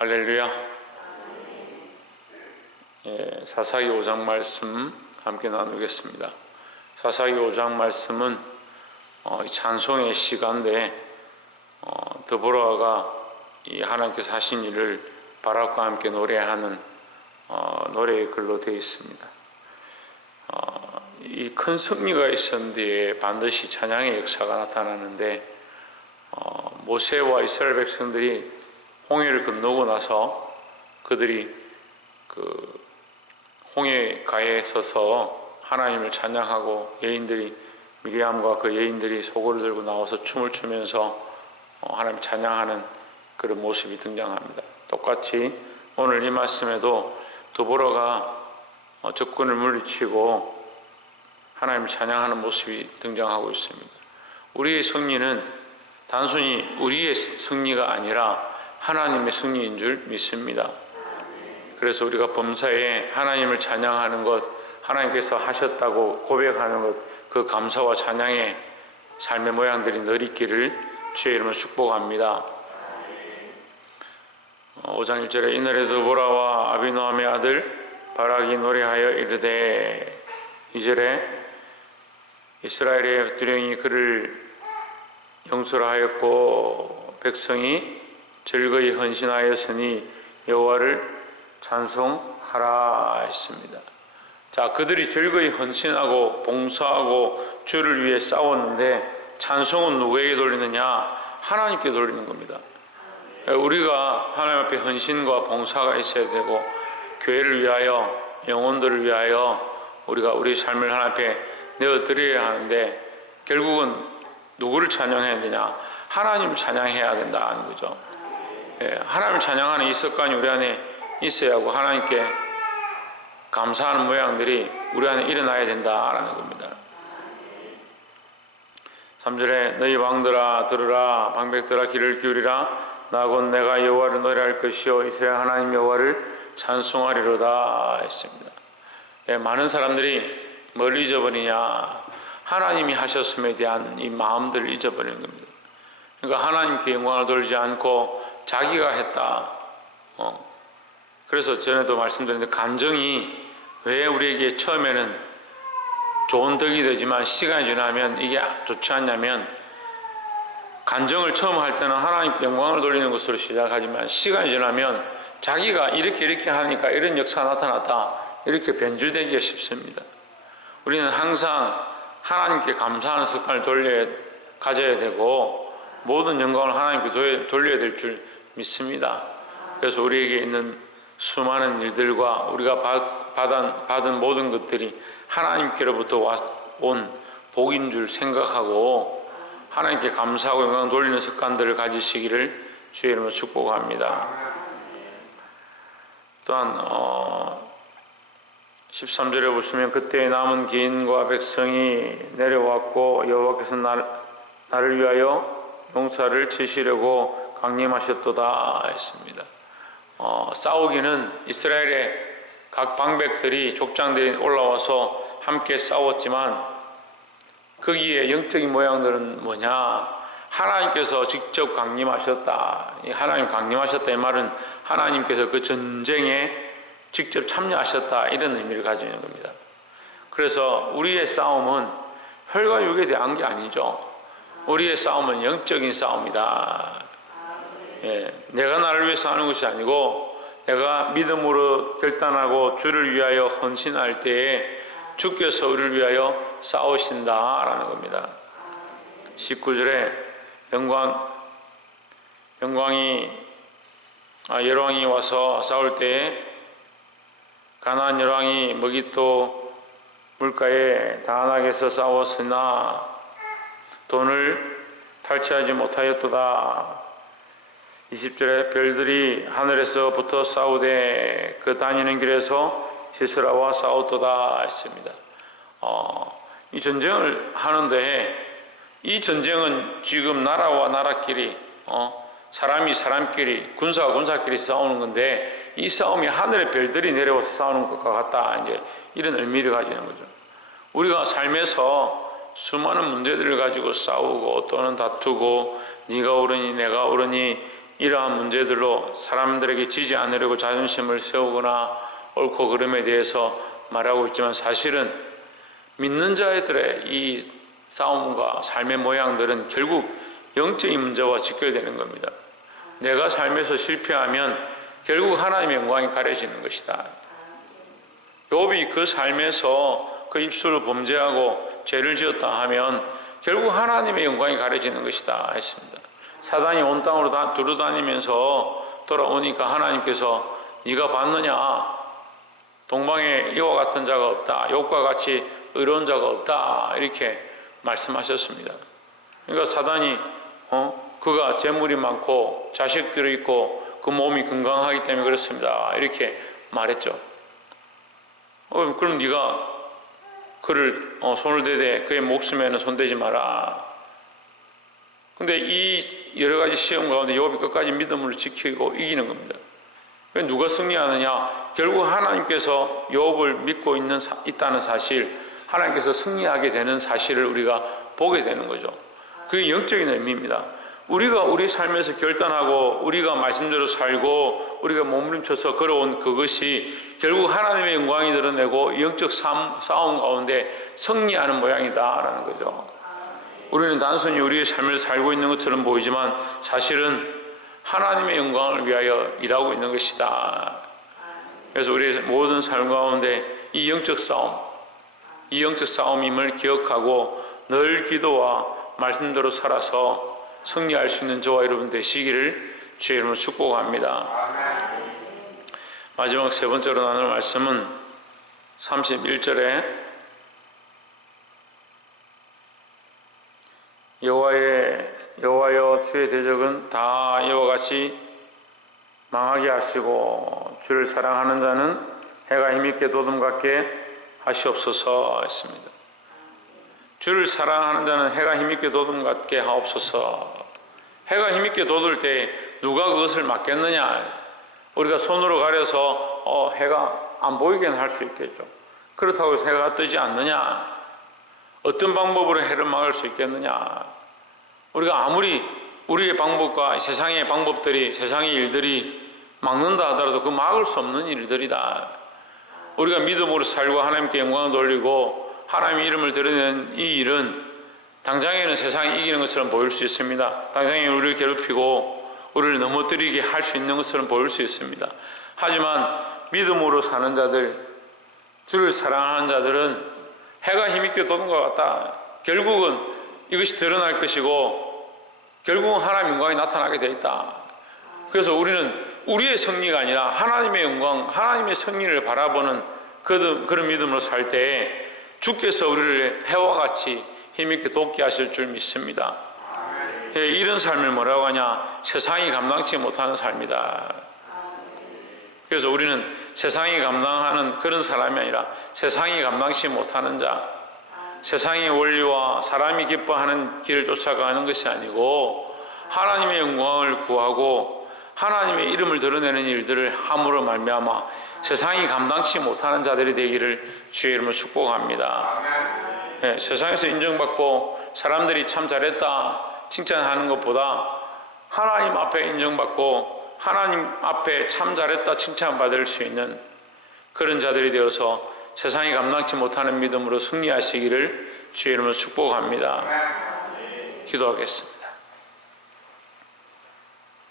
할렐루야. 사사기 5장 말씀 함께 나누겠습니다. 사사기 5장 말씀은 찬송의 시간인데 드보라가 이 하나님께서 하신 일을 바락과 함께 노래하는 노래의 글로 되어 있습니다. 이 큰 승리가 있은 뒤에 반드시 찬양의 역사가 나타나는데 모세와 이스라엘 백성들이 홍해를 건너고 나서 그들이 그 홍해가에 서서 하나님을 찬양하고 여인들이 미리암과 그 여인들이 소고를 들고 나와서 춤을 추면서 하나님 찬양하는 그런 모습이 등장합니다. 똑같이 오늘 이 말씀에도 드보라가 적군을 물리치고 하나님을 찬양하는 모습이 등장하고 있습니다. 우리의 승리는 단순히 우리의 승리가 아니라 하나님의 승리인 줄 믿습니다. 그래서 우리가 범사에 하나님을 찬양하는 것, 하나님께서 하셨다고 고백하는 것, 그 감사와 찬양의 삶의 모양들이 늘 있기를 주의 이름으로 축복합니다. 5장 1절에 이날에 드보라와 아비노함의 아들 바락이 노래하여 이르되, 2절에 이스라엘의 두령이 그를 용서하였고 백성이 즐거이 헌신하였으니 여호와를 찬송하라 했습니다. 자, 그들이 즐거이 헌신하고 봉사하고 주를 위해 싸웠는데 찬송은 누구에게 돌리느냐? 하나님께 돌리는 겁니다. 우리가 하나님 앞에 헌신과 봉사가 있어야 되고 교회를 위하여, 영혼들을 위하여 우리가 우리 삶을 하나님 앞에 내어드려야 하는데 결국은 누구를 찬양해야 되냐? 하나님을 찬양해야 된다는 거죠. 하나님을 찬양하는 이 습관이 우리 안에 있어야 하고 하나님께 감사하는 모양들이 우리 안에 일어나야 된다라는 겁니다. 3절에 너희 왕들아 들으라, 방백들아 귀를 기울이라, 나 곧 내가 여호와를 노래할 것이요 이스라엘 하나님 여호와를 찬송하리로다 했습니다. 많은 사람들이 뭘 잊어버리냐? 하나님이 하셨음에 대한 이 마음들을 잊어버리는 겁니다. 그러니까 하나님께 영광을 돌리지 않고 자기가 했다. 그래서 전에도 말씀드렸는데 감정이 왜 우리에게 처음에는 좋은 덕이 되지만 시간이 지나면 이게 좋지 않냐면, 감정을 처음 할 때는 하나님께 영광을 돌리는 것으로 시작하지만 시간이 지나면 자기가 이렇게 하니까 이런 역사가 나타났다, 이렇게 변질되기가 쉽습니다. 우리는 항상 하나님께 감사하는 습관을 가져야 되고 모든 영광을 하나님께 돌려야 될 줄 믿습니다. 그래서 우리에게 있는 수많은 일들과 우리가 받은 모든 것들이 하나님께로부터 온 복인 줄 생각하고 하나님께 감사하고 영광 돌리는 습관들을 가지시기를 주의 이름으로 축복합니다. 또한 13절에 보시면 그때 남은 기인과 백성이 내려왔고 여호와께서 나를 위하여 용사를 치시려고 강림하셨도다 했습니다. 싸우기는 이스라엘의 각 방백들이, 족장들이 올라와서 함께 싸웠지만 거기에 영적인 모양들은 뭐냐? 하나님께서 직접 강림하셨다. 하나님 강림하셨다 이 말은 하나님께서 그 전쟁에 직접 참여하셨다, 이런 의미를 가지고 있는 겁니다. 그래서 우리의 싸움은 혈과 육에 대한 게 아니죠. 우리의 싸움은 영적인 싸움이다. 내가 나를 위해서 하는 것이 아니고 내가 믿음으로 결단하고 주를 위하여 헌신할 때에 주께서 우리를 위하여 싸우신다라는 겁니다. 19절에 열왕이 와서 싸울 때에 가나안 열왕이 머깃도 물가에 다낙에서 싸웠으나 돈을 탈취하지 못하였도다. 20절에 별들이 하늘에서 붙어 싸우되 그 다니는 길에서 시스라와 싸웠도다 했습니다. 이 전쟁을 하는데 이 전쟁은 지금 나라와 나라끼리, 사람이 사람끼리, 군사와 군사끼리 싸우는 건데 이 싸움이 하늘의 별들이 내려와서 싸우는 것과 같다, 이제 이런 의미를 가지는 거죠. 우리가 삶에서 수많은 문제들을 가지고 싸우고 또는 다투고 네가 옳으니 내가 옳으니 이러한 문제들로 사람들에게 지지 않으려고 자존심을 세우거나 옳고 그름에 대해서 말하고 있지만, 사실은 믿는 자들의 이 싸움과 삶의 모양들은 결국 영적인 문제와 직결되는 겁니다. 내가 삶에서 실패하면 결국 하나님의 영광이 가려지는 것이다. 욥이 그 삶에서 그 입술을 범죄하고 죄를 지었다 하면 결국 하나님의 영광이 가려지는 것이다 했습니다. 사단이 온 땅으로 두루다니면서 돌아오니까 하나님께서 네가 봤느냐, 동방에 이와 같은 자가 없다, 욥과 같이 의로운 자가 없다, 이렇게 말씀하셨습니다. 그러니까 사단이 그가 재물이 많고 자식들이 있고 그 몸이 건강하기 때문에 그렇습니다, 이렇게 말했죠. 그럼 네가 그를 손을 대되 그의 목숨에는 손대지 마라. 근데 이 여러 가지 시험 가운데 욥이 끝까지 믿음을 지키고 이기는 겁니다. 누가 승리하느냐? 결국 하나님께서 욥을 믿고 있다는 사실, 하나님께서 승리하게 되는 사실을 우리가 보게 되는 거죠. 그게 영적인 의미입니다. 우리가 우리 삶에서 결단하고 우리가 말씀대로 살고 우리가 몸부림쳐서 걸어온 그것이 결국 하나님의 영광이 드러내고 영적 싸움 가운데 승리하는 모양이다라는 거죠. 우리는 단순히 우리의 삶을 살고 있는 것처럼 보이지만 사실은 하나님의 영광을 위하여 일하고 있는 것이다. 그래서 우리의 모든 삶 가운데 이 영적 싸움임을 기억하고 늘 기도와 말씀대로 살아서 승리할 수 있는 저와 여러분 되시기를 주의 이름으로 축복합니다. 마지막 세 번째로 나눌 말씀은 31절에 여호와여 주의 대적은 다 이와 같이 망하게 하시고 주를 사랑하는 자는 해가 힘있게 도둠같게 하시옵소서 했습니다. 주를 사랑하는 자는 해가 힘있게 도둠같게 하옵소서. 해가 힘있게 돋을 때 누가 그것을 막겠느냐? 우리가 손으로 가려서 해가 안 보이게는 할 수 있겠죠. 그렇다고 해서 해가 뜨지 않느냐? 어떤 방법으로 해를 막을 수 있겠느냐? 우리가 아무리 우리의 방법과 세상의 방법들이, 세상의 일들이 막는다 하더라도 그 막을 수 없는 일들이다. 우리가 믿음으로 살고 하나님께 영광을 돌리고 하나님의 이름을 드러내는 이 일은 당장에는 세상이 이기는 것처럼 보일 수 있습니다. 당장에 우리를 괴롭히고 우리를 넘어뜨리게 할 수 있는 것처럼 보일 수 있습니다. 하지만 믿음으로 사는 자들, 주를 사랑하는 자들은 해가 힘있게 도는 것 같다. 결국은 이것이 드러날 것이고 결국은 하나님의 영광이 나타나게 되어 있다. 그래서 우리는 우리의 승리가 아니라 하나님의 영광, 하나님의 승리를 바라보는 그런 믿음으로 살 때에 주께서 우리를 해와 같이 힘있게 돕게 하실 줄 믿습니다. 이런 삶을 뭐라고 하냐? 세상이 감당치 못하는 삶이다. 그래서 우리는 세상이 감당하는 그런 사람이 아니라 세상이 감당치 못하는 자, 세상의 원리와 사람이 기뻐하는 길을 쫓아가는 것이 아니고 하나님의 영광을 구하고 하나님의 이름을 드러내는 일들을 함으로 말미암아 세상이 감당치 못하는 자들이 되기를 주의 이름으로 축복합니다. 세상에서 인정받고 사람들이 참 잘했다 칭찬하는 것보다 하나님 앞에 인정받고 하나님 앞에 참 잘했다 칭찬받을 수 있는 그런 자들이 되어서 세상이 감당치 못하는 믿음으로 승리하시기를 주의 이름으로 축복합니다. 기도하겠습니다.